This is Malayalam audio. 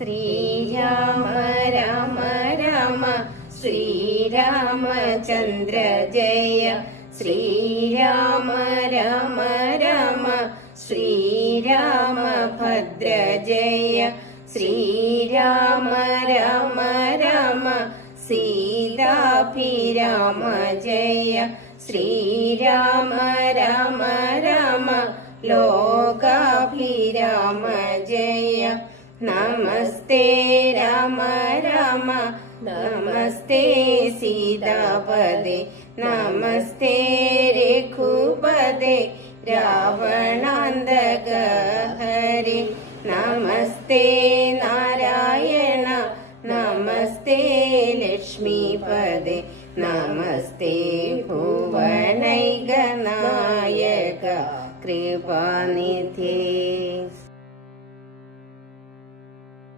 ശ്രീരാമ രാമ രാമ ശ്രീരാമചന്ദ്ര ജയ. ശ്രീരാമ രാമ രാമ ശ്രീരാമഭദ്ര ജയ. ശ്രീരാമ രാമ രാമ സീതാഭിരാമ ജയ. ശ്രീരാമ രാമ രാമ ലോകാഭിരാമ ജയ. നമസ്തേ രാമ രാമ നമസ്തേ സീതാപദേ. നമസ്തേ രഘുപദേ രാവണാന്തക ഹരി. നമസ്തേ നാരായണ നമസ്തേ ലക്ഷ്മീപദേ. നമസ്തേ ഭുവനൈകനായക കൃപാനി